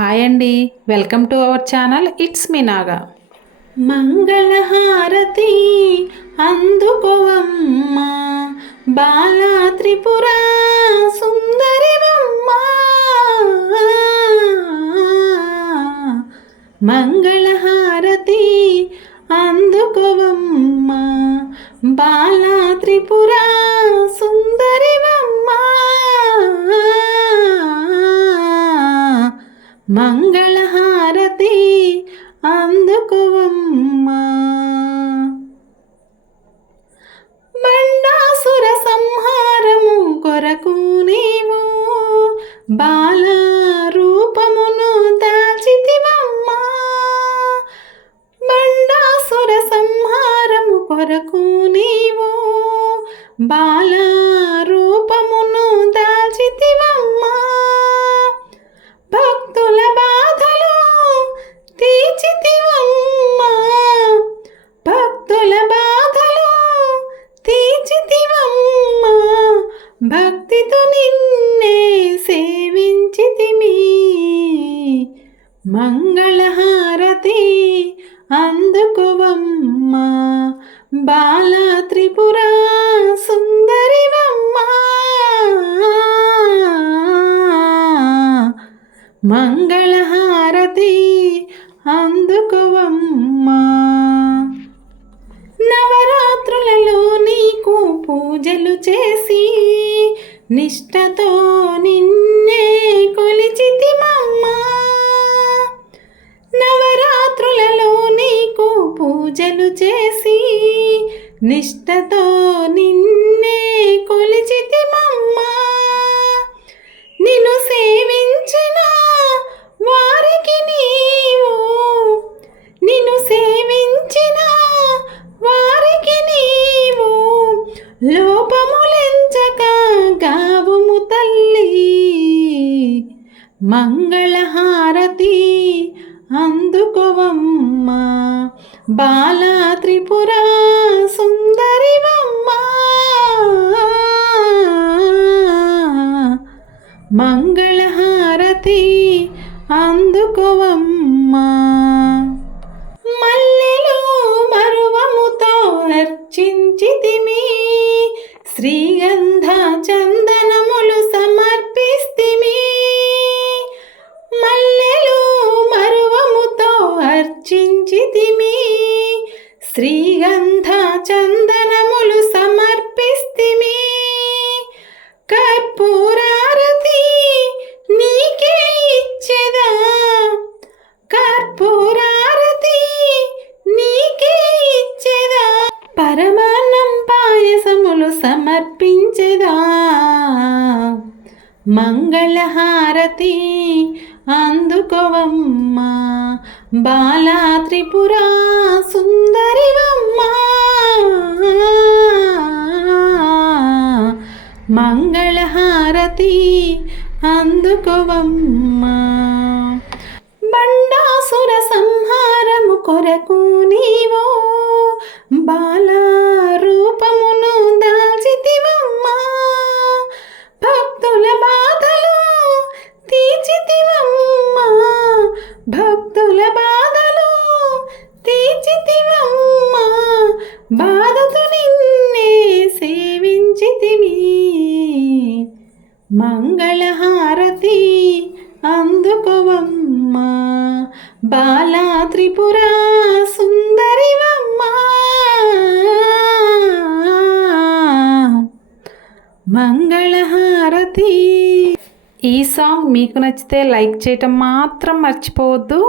Hi అండి. Welcome to our channel. It's me Naga. మంగళహారతి అందుకోవమ్మ. బాల త్రిపుర సుందరివమ్మ. మంగళహారతి అందుకోవమ్మ. బాల త్రిపుర సు మంగళహారతి అందుకోవమ్మా. బండాసుర సంహారము కొరకు నీవు బాల రూపమును దాచితివమ్మా బండాసుర సంహారము కొరకు నీవు బాల మంగళహారతి అందుకువమ్మ. బాల త్రిపుర సుందరివమ్మా. మంగళహారతి అందుకోవమ్మా. నవరాత్రులలో నీకు పూజలు చేసి నిష్టతో నిన్ను నిష్టతో నిన్నే కొలిచితిమమ్మా. నిన్ను సేవించిన వారికి నీవు. నిన్ను సేవించిన వారికి నీవు. లోపములెంచక గావుము తల్లి. మంగళహారతి అందుకోవమ్మా. బాల త్రిపుర మంగళహారతి అందుకోవమ్మా. మల్లెలు మరువముతో అర్చించితిమి. శ్రీగంధ చందనములు సమర్పిస్తిమి. మల్లెలు మరువముతో అర్చించితిమి. శ్రీగంధ చందన పరమాన్నం పాయసములు సమర్పించదా. మంగళహారతి అందుకోవమ్మా. బాలా త్రిపుర సుందరివమ్మా. మంగళహారతి అందుకోవమ్మా. భక్తుల బాధలు తీర్చితివమ్మా. బాధతో నిన్నే సేవించితిమి. మంగళహారతి అందుకోవమ్మా. బాలా త్రిపుర సుందరివమ్మా. మంగళహారతి ఈ సాంగ్ మీకు నచ్చితే లైక్ చేయటం మాత్రం మర్చిపోవద్దు.